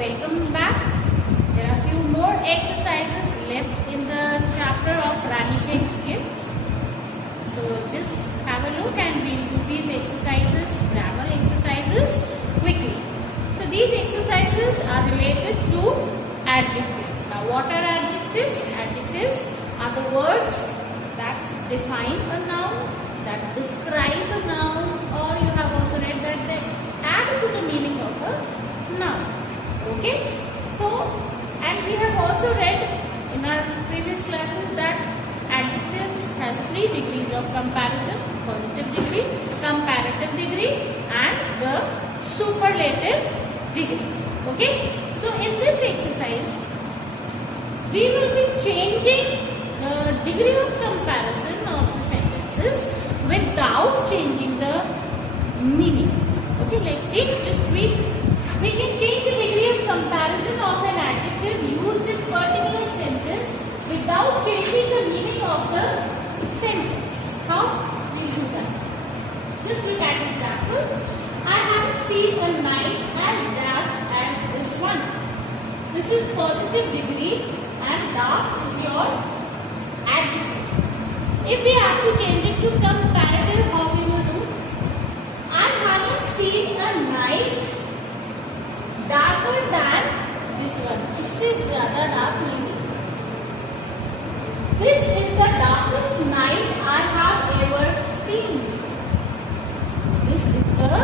welcome back. There are few more exercises left in the chapter of Ranikhet's gift. So just have a look and we'll do these exercises, grammar exercises quickly. So these exercises are related to adjectives. Now what are adjectives? Adjectives are the words that define a noun, that describe a noun, or you have also read that they add to the meaning of a noun. Okay? So, and we have also read in our previous classes that adjectives has 3 degrees of comparison: positive degree, comparative degree, and the superlative degree. Okay? So in this exercise, we will be changing the degree of comparison of the sentences without changing the meaning. Okay, let's see, just read. We can change the degree of comparison of an adjective used in particular sentence without changing the meaning of the sentence. How will you do that? Just look at an example. I haven't seen a night as dark as this one. This is positive degree and dark is your adjective. If we have to change it to comparative, how we will do? I haven't seen a night darker than this one. This is zyada dark maybe. This is the darkest night I have ever seen. This is the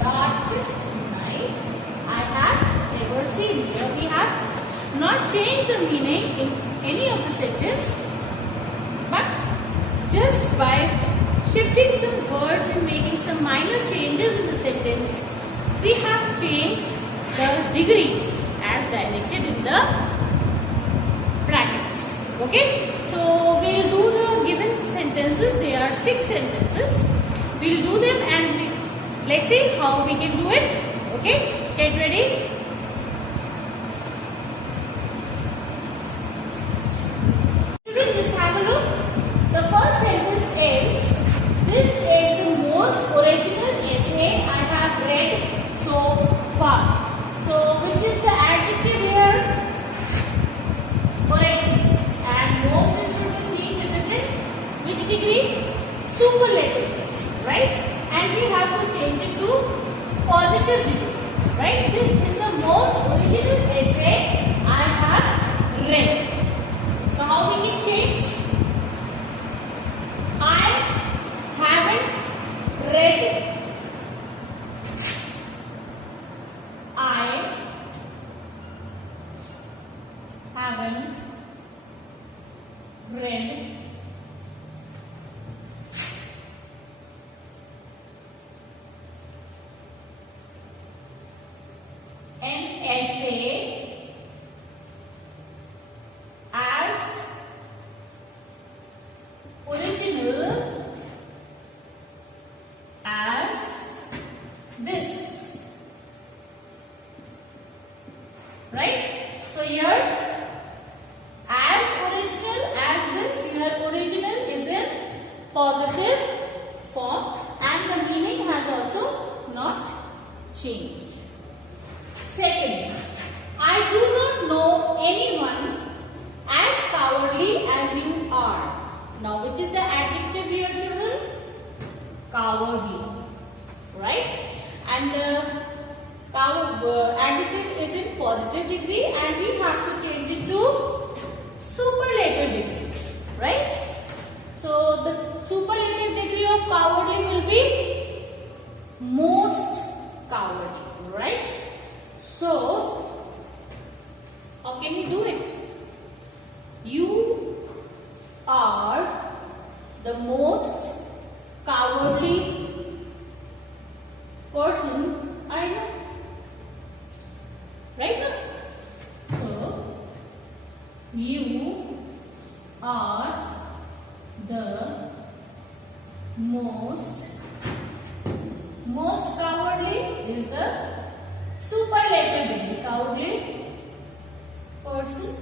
darkest night I have ever seen. Here we have not changed the meaning in any of the sentence, but just by shifting some words and making some minor changes in the sentence, we have changed the degrees as directed in the bracket. Okay, so we will do the given sentences. There are 6 sentences. We will do them and let's see how we can do it. Okay, get ready. Children, just have a look. The first sentence is, this is the most original essay I have read so far. So, which is the adjective here? Original. And most important means it is in which degree? Superlative. Right? And we have to change it to positive degree. Right? This is the most original essay I have read. So, how we can change? I haven't read. I haven't read an essay as original as this. Right? So here, as original as this, here original is in positive form and the meaning has also not changed. Second, I do not know anyone as cowardly as you are. Now, which is the adjective here, children? Cowardly. Right? And the adjective is in positive degree and we have to change it to superlative degree. Right? So, the superlative degree of cowardly will be most cowardly. Right? So, how can we do it? You are the most cowardly person I know. Right now? So, you are the most cowardly is the superlative degree. Cowardly person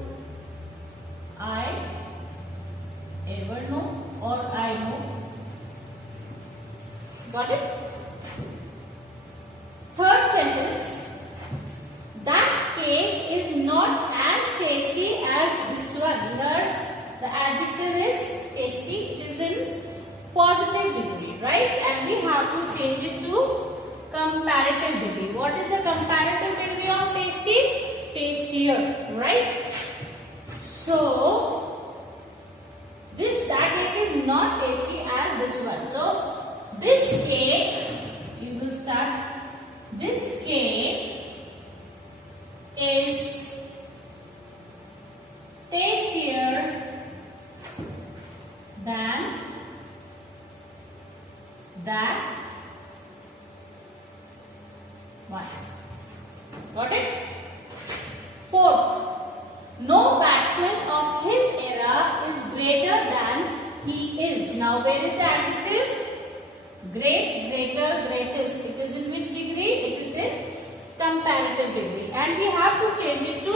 I ever know or I know. Got it? Third sentence. That adjective is tasty. It is in positive degree, right? And we have to change it to comparative degree. What is the comparative degree of tasty? Tastier, right? So that cake is not tasty as this one. So this cake, you will start. This cake is tastier than that one. Got it? Fourth, no batsman of his era is greater than he is. Now, where is the adjective? Great, greater, greatest. It is in which degree? It is in comparative degree. And we have to change it to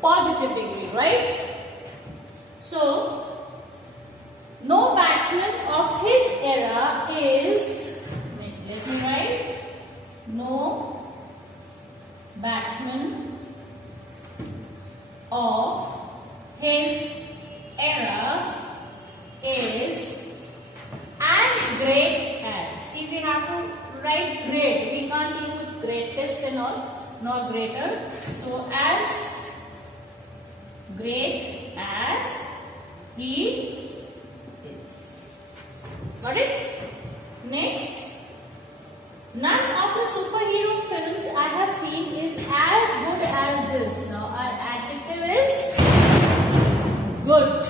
positive degree, right? So, no batsman of his era is, let me write, no batsman of his era is as great as. See, we have to write great. We can't use greatest and all, not greater. So, as great as he is. Got it? Next, none of the superhero films I have seen is as good as this. Now, our adjective is good.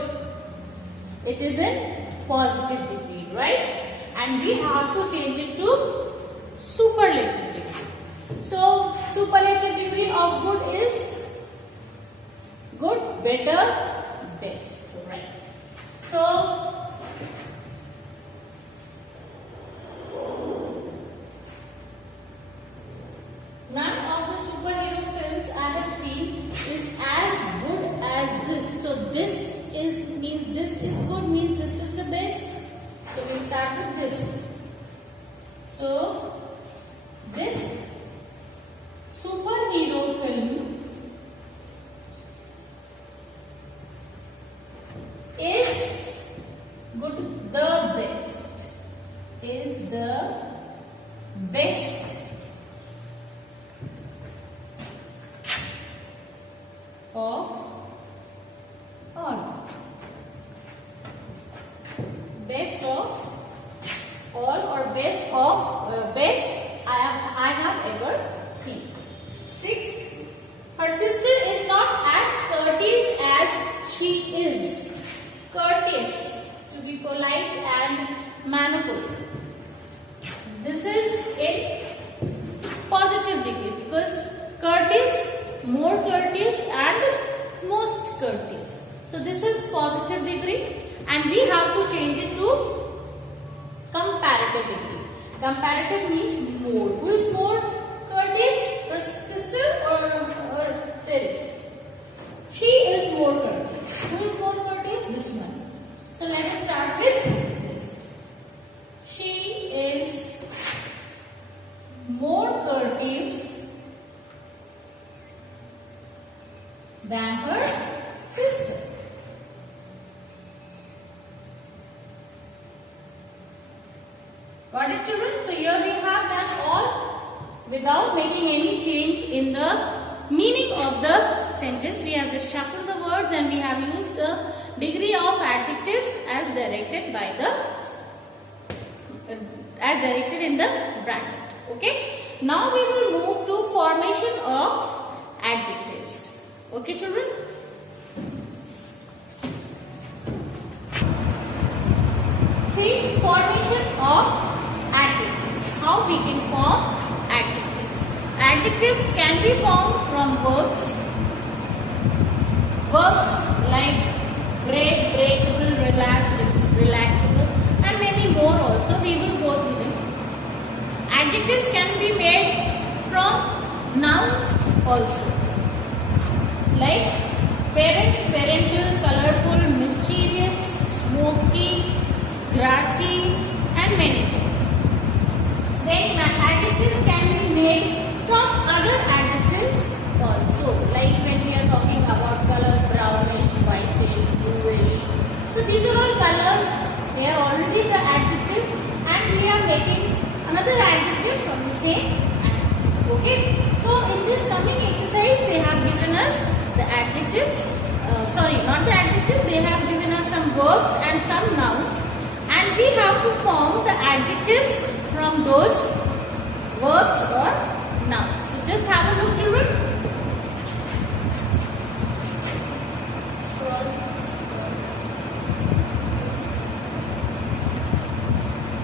It is in positive degree, right? And we have to change it to superlative degree. So, superlative degree of good is good, better, best, right? So, none of the superhero films I have seen is as good as this. So, this means this is good, means this is the best. So, we'll start with this. So, this superhero film is good, the best, is the best of all. Best of all or best I have ever seen. Sixth, her sister is not as courteous as she is. Courteous, to be polite and mannerful. This is in positive degree because courteous, more courteous and most courteous. So this is positive degree and we have to change it to comparative degree. Comparative means more. Who is more courteous? Her sister or herself? She is more courteous. Who is more courteous? This one. So let us start with this. She is more courteous than her sister. Got it, children? So here we have done all without making any change in the meaning of the sentence. We have just shuffled the words and we have used the degree of adjective as directed by the in the bracket. Okay. Now we will move to formation of adjectives. Okay, children. See, formation of adjectives. How we can form adjectives. Adjectives can be formed from verbs. Verbs like break, breakable, relax, relaxable and many more also. We will go through them. Adjectives can be made from nouns also. Like parent, parental, colorful, mischievous, smoky, grassy and many more. Then adjectives can be made from other adjectives also. Like when we are talking about color, brownish, whitish, Okay. So in this coming exercise, they have given us the adjectives. Sorry, not the adjectives. They have given us some verbs and some nouns, and we have to form the adjectives from those verbs or nouns. So just have a look, children.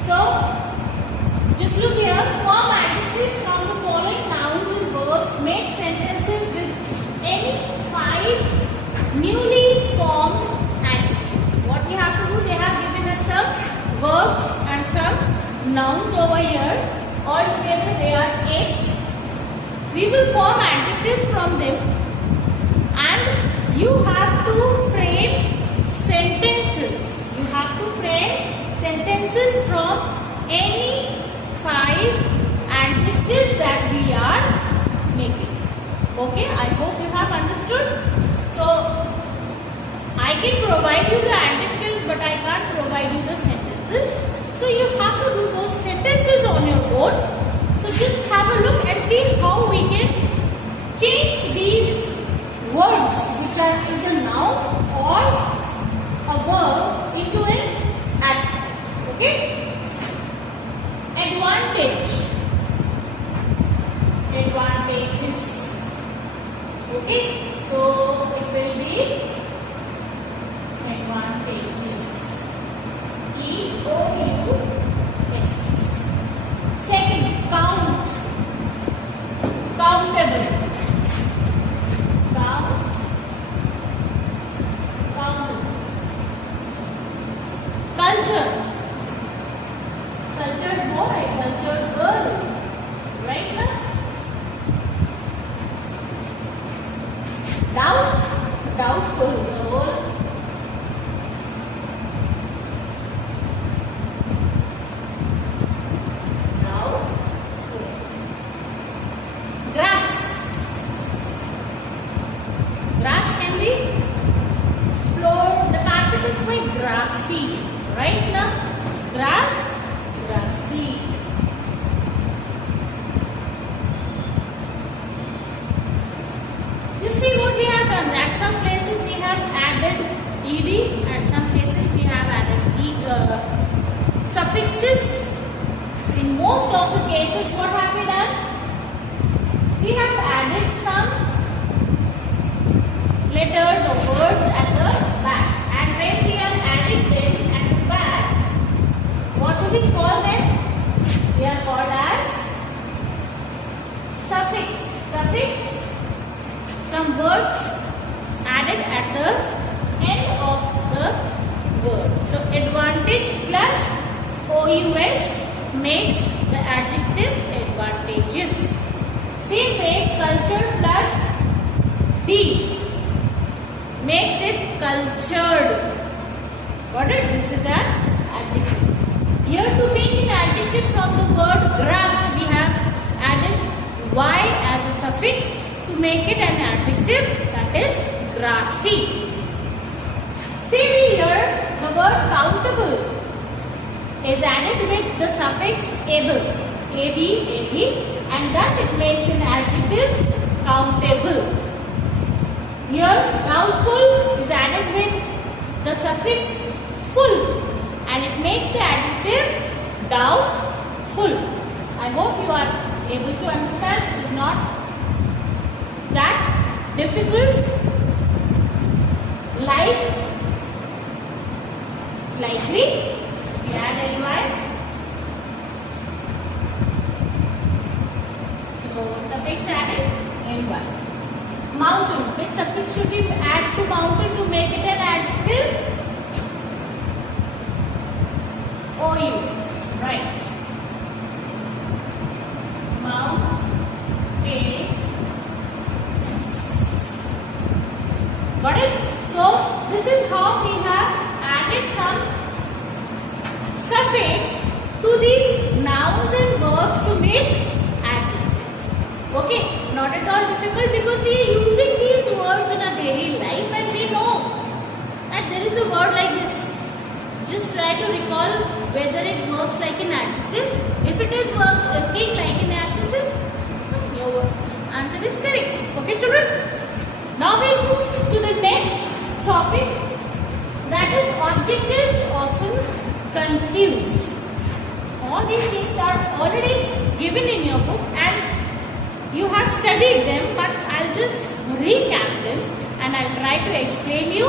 So just look here. Form adjectives from the following nouns and verbs. Make sentences with any 5 newly formed adjectives. What we have to do? They have given us some verbs and some nouns over here. Altogether they are 8. We will form adjectives from them, and you have to frame sentences. You have to frame sentences from any 5 adjectives that we are making. Okay, I hope you have understood. So I can provide you the adjectives, but I can't provide you the sentences. So you have to do those sentences on your own. So just have a look and see how we can change these words which are either noun or a verb into an adjective. Okay? Advantage. Advantages. Okay? So it will be advantages. EOUS. Second, count. Countable. Count. Countable. Culture. Cultured boy, cultured girl. Right now? Doubt. Doubtful. The whole. Grassy, right now? Grass, grassy. You see what we have done. At some places we have added ed, at some places we have added suffixes. In most of the cases, what have we done? We have added some letters or words at the back. And when we are adding them at the back, what do we call them? They are called as suffix. Suffix, some words added at the end of the word. So advantage plus OUS makes the adjective advantageous. Same way, culture plus D makes it cultured. Got it? This is an adjective. Here to make an adjective from the word grass, we have added Y as a suffix to make it an adjective, that is grassy. See here, the word countable is added with the suffix able, ab, and thus it makes an adjective countable. Here, doubtful is added with the suffix full, and it makes the adjective doubtful. I hope you are able to understand. It is not that difficult. Likely, we add ly. So, suffix added, ly. Mountain. Which suffix should we add to mountain to make it an adjective? OUS. Right. Mountain. Got it? So, this is how we have added some suffix to these nouns and verbs to make adjectives. Okay? Not at all difficult because we are using these words in our daily life and we know that there is a word like this. Just try to recall whether it works like an adjective. If it is working like an adjective, you You have studied them, but I'll just recap them and I'll try to explain you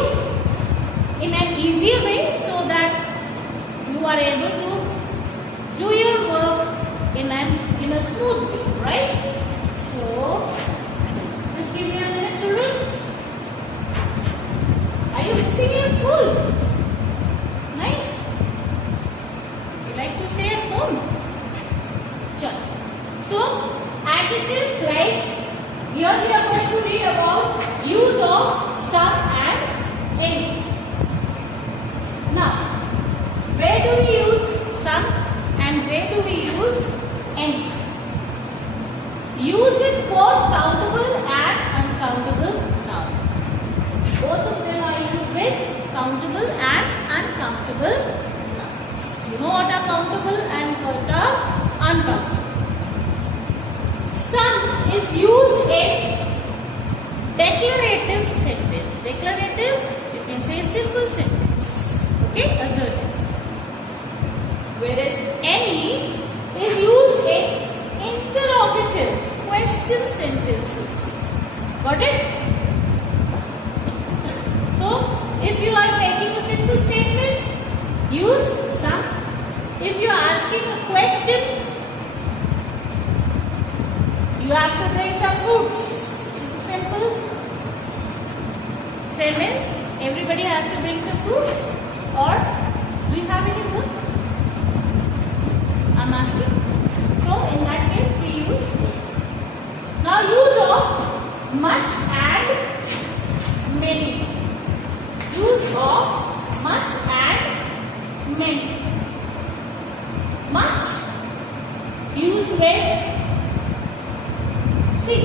in an easier way so that you are able to do your work in a smooth way, right? So, just give me a minute, children. Are you missing your school? Right? You like to stay at home? Sure. So, adjectives like here we are going to read about use of some and any. Now, where do we use some and where do we use any? Use with both countable and uncountable nouns. Both of them are used with countable and uncountable nouns. You know what are countable and what are uncountable. Some is used in declarative sentence. Declarative, you can say simple sentence. Okay, assertive. Whereas any is used in interrogative question sentences. Got it? So, if you are making a simple statement, use some. If you are asking a question, you have to bring some fruits. This is a simple sentence. Everybody has to bring some fruits. Or, do you have any book? I'm asking. So, in that case, we use it. Now, use of much and many. Use of much and many. Much used with, see,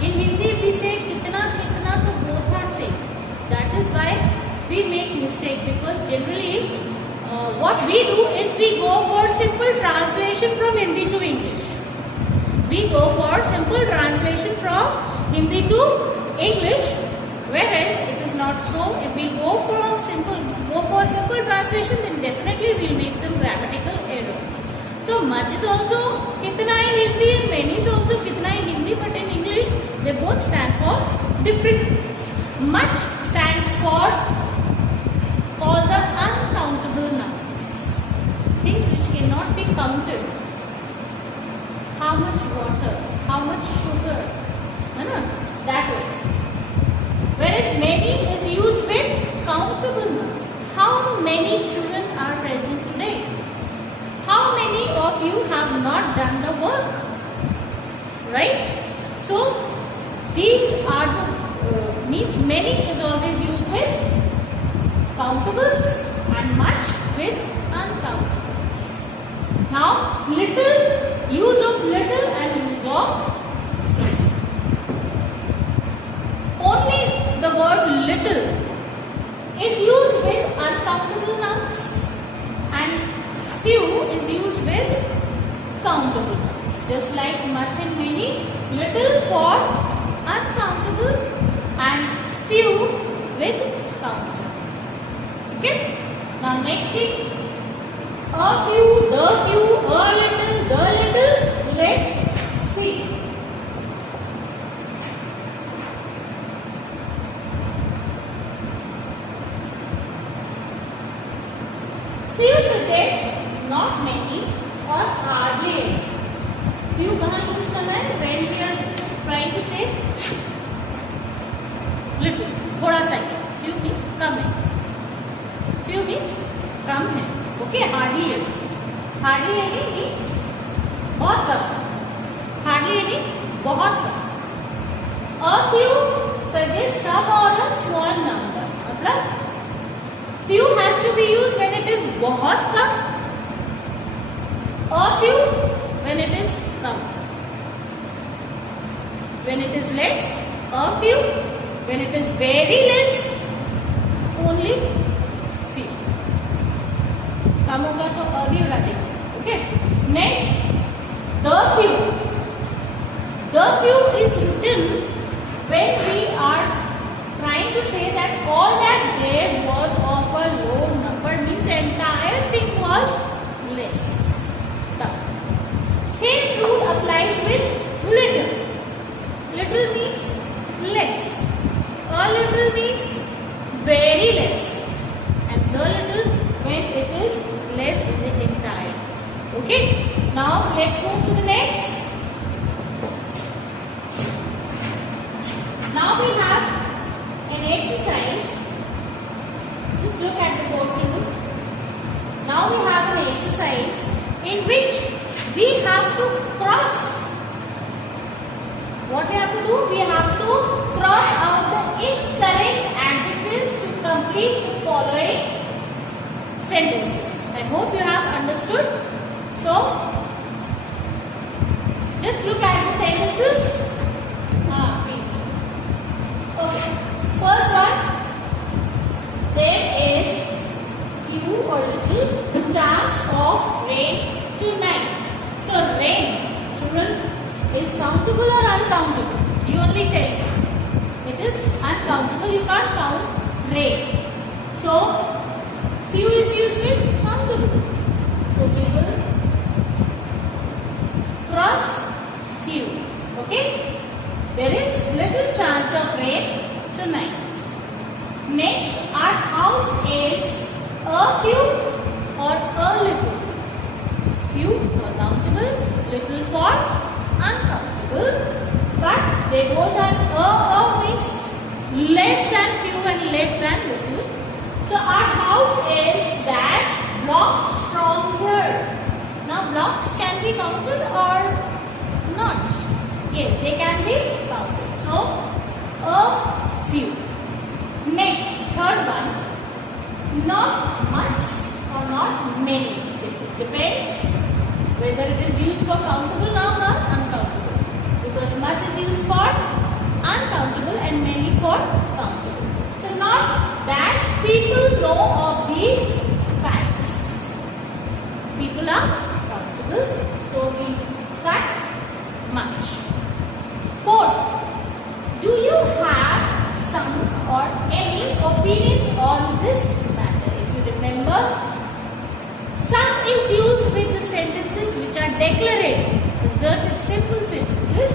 in Hindi we say kitna kitna to both are same. That is why we make mistake, because generally what we do is we go for simple translation from Hindi to English. We go for simple translation from Hindi to English, whereas it is not so. If we go for simple translation, then definitely we will make some grammatical errors. So much is also kitna in Hindi and many is also kitna in Hindi, but in English they both stand for different things. Much stands for all the uncountable nouns, things which cannot be counted. How much water, how much sugar, that way. Whereas many is used with countable nouns. How many children are present today? How many of you have not done the work? Right? So, these are the, means many is always used with countables and much with uncountables. Now, little, use of little and use of few. Only the word little is used with uncountable nouns and few is used with countable nouns. Just like much and many, little for uncountable and few with countable. Okay? Now next thing, a few, the few, a little, the little. Let's see. Few suggests not many or hardly any. Few कहाँ use करना है? When we are trying to say little, थोड़ा सा ही. Few means कम है. Few means कम है. Okay, hardly any. Hardly any means बहुत कम. Hardly any बहुत कम. A few suggests some or a small number. मतलब few has to be used when it is बहुत कम. A few when it is come. When it is less, a few. When it is very less, only few. कम होगा तो a भी लगा देंगे. Okay. Next, the few. The few is written when we are trying to say that all that there was of a low number, means the entire thing was less. Same rule applies exercise with little. Little means less. A little means very less. And the little when it is less in the entire. Okay. Now let's move to the next. Now we have an exercise. Just look at the board too. Now we have an exercise in which we have to cross. What we have to do? We have to cross out the incorrect adjectives to complete the following sentences. I hope you have understood. So, just look at the sentences. Please. Okay. First one. There is few or little chance of rain tonight. So rain, children, is countable or uncountable? You only tell me. It is uncountable. You can't count rain. So few is used with countable. So we will cross few. Okay? There is little chance of rain tonight. Next, our house is a few or a little. Few for countable, little for uncountable. But they both are means less than few and less than little. So our house is dash blocks from here. Now blocks can be counted or not. Yes, they can be counted. So a few. Next, third one, not much or not many. It depends whether it is used for countable noun or uncountable. Because much is used for uncountable and many for countable. So not dash people know of these facts. People are countable, so we cut much. Fourth, do you have some or any opinion on this matter? If you remember, some is used with the sentences which are declarative, assertive, simple sentences,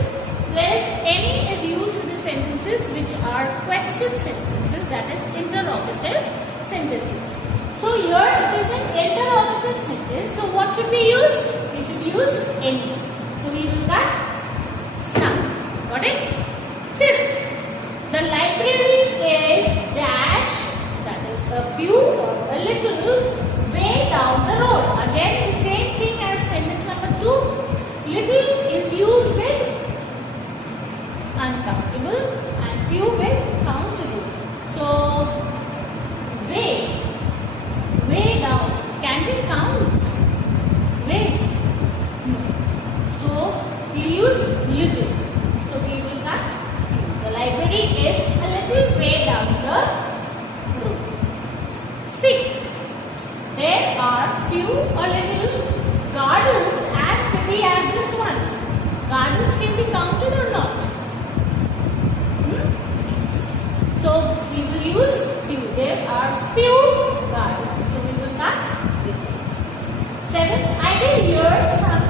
whereas any is used with the sentences which are question sentences, that is interrogative sentences. So here it is an interrogative sentence. So what should we use? We should use any. So we will cut some. Got it? Fifth, the library is dash, that is a few or a little way down the road. Again the same thing as sentence number 2. Little is used with uncountable and few with countable. So way down, can we count? Way. No. So we use little. So we will cut few. The library is a little way down the road. Sixth, there are few or little gardens as pretty as this one. Gardens can be counted or not? So we will use few. There are few gardens. So we will cut little. Seventh, I did hear some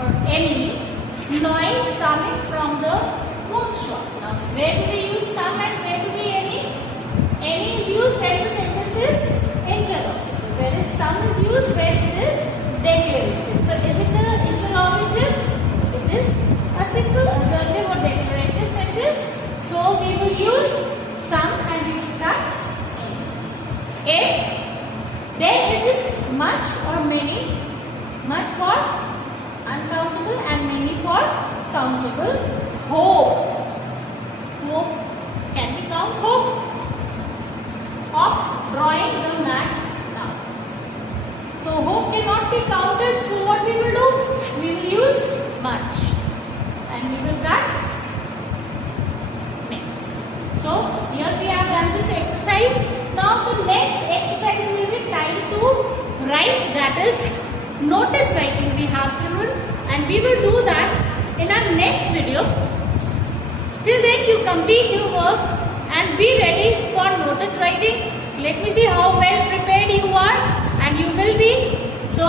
or any noise coming from the workshop. Now where do we use some and where do we any? Any is used when the sentence is interrogative, whereas some is used when it is declarative. So is it an interrogative? It is a simple assertive or declarative sentence. So we will use some and we will cut any. Eighth, there isn't much or many. Much for uncountable and many for countable. Hope. Hope. Can we count hope? Of drawing the match now. So hope cannot be counted. So what we will do? We will use much. And we will cut many. So here we have done this exercise. Now the next exercise will be time to write, that is notice writing we have children, and we will do that in our next video. Till then you complete your work and be ready for notice writing. Let me see how well prepared you are, and you will be. So